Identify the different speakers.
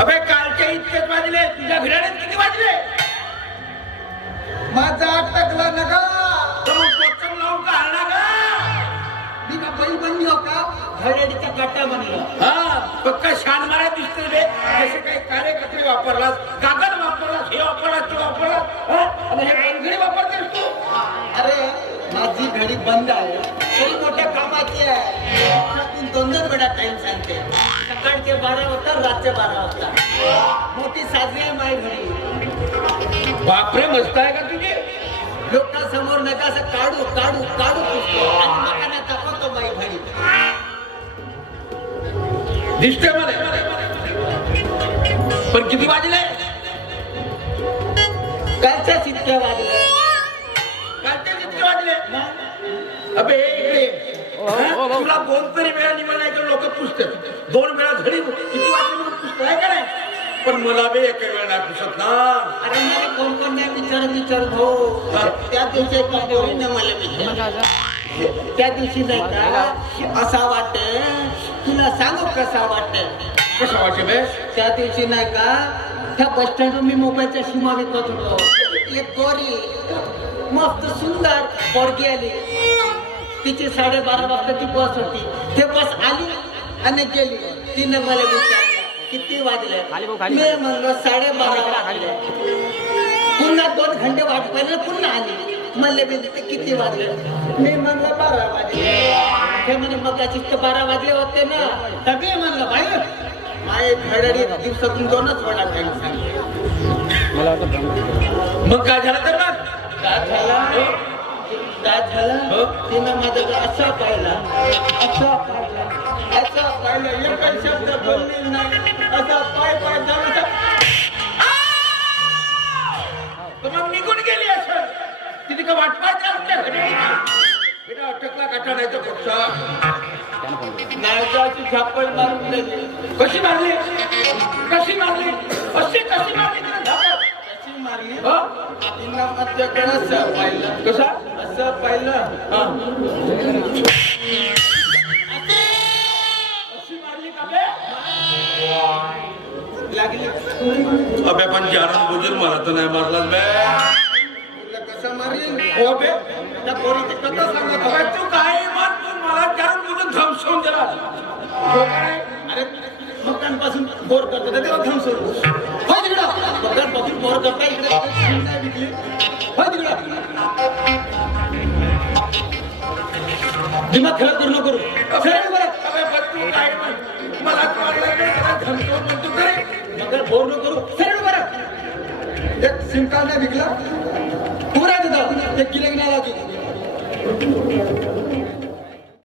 Speaker 1: अबे कालच्या इतकेच वाजले. तुझ्या घराण्यात
Speaker 2: किती वाजले? माझा अटकला नका. पोचन लावून गट्टा बनलो.
Speaker 1: हा पक्का शान मारा दिसतो रे असे काही कार्यकर्ते वापरलास कागद वापरलास हे वापरलास ते वापरलास? आणि हे घडी वापरतेस तू?
Speaker 2: अरे माझी घडी बंद आहे. मोठ्या कामाची आहे. दिवसातून दोन दोन वेळा टाइम सांगते. सकाळचे बारा वाजता रातचे बारा वाजता. मोठी साजरी आहे माझी घडी
Speaker 1: बापरे मस्त आहे का तुझी?
Speaker 2: लोकांसमोर नका असं काढू काढू काढू पुसतो आणि लोकांना दाखवतो माझी घडी
Speaker 1: दिसते मला. पण किती वाजले?
Speaker 2: कालच्या इतक्या वाजल्या.
Speaker 1: कालचे किती वाजले? अबे हे इकडे? तुला दोन तरी वेळा निवडला तर लोक पुसतात दोन वेळा घरी किती वाजले म्हणून पुसत आहे का नाही? पण मला बी एका वेळा नाही पुसत ना.
Speaker 2: अरे मला कोण कोण नाही विचारत विचारत हो. त्या दिवशी एका पोरीनं मला त्या दिवशी नाही का असा वाटत तुला सांगू कसा वाटत
Speaker 1: कसं वाटते बे?
Speaker 2: त्या दिवशी नाही का त्या बस स्टँडवर मी मोबाईलच्या सीमा विकत होतो. एक गोरी मस्त सुंदर पोरगी आली. तिची साडेबारा वाजता ती बस होती. ते बस आली आणि गेली. तिने मला विचारलं किती वाजले? मी म्हणलो साडेबारा वाजले. पुन्हा दोन घंटे वाट पाहिलं पुन्हा आली. म्हणले मी ते किती वाजले? मी म्हणलं बारा वाजले. हे म्हणे मग तर बारा वाजले होते ना. तर मी म्हणलं भाई माझे घडडी दिवसातून दोनच वेळा टाइम सांगते
Speaker 1: मग काय झालं तर मग?
Speaker 2: काय झालं? काय झालं?
Speaker 1: हो?
Speaker 2: तिनं माझं असा पाहिला. असा पाहिला. असा पाहिला. एकच शब्द बोलली नाही. असा पाय पाय झाला
Speaker 1: मग निघून गेली असं तिथे का वाटवायचं बेटा अटकला काटा नाही तर पक्ष
Speaker 2: नायकाची झापड मारून
Speaker 1: कशी मारली? कशी मारली? मारली
Speaker 2: असं पाहिलं
Speaker 1: कसा
Speaker 2: असं पाहिलं
Speaker 1: हा. मारली अबे पण जाणून बुजून मला तर नाही मारलास बे
Speaker 2: कसं मारीन
Speaker 1: हो बे
Speaker 2: त्या पोरीची कथा सांगत
Speaker 1: अबे. तू काय मार तू मला जाणून बुजून धमसवून दिला?
Speaker 2: अरे मकांपासून बोर करतो तेव्हा थांब तिकडं मकांपासून बोर करता इकडे. विकली दिमाग खराब करू नको. सरळ बरं
Speaker 1: तू?
Speaker 2: मगर बोर नको करू. सरळ बरं एक सिम कार्ड नाही विकला? पुरा देतात एक किलो नाही लागली.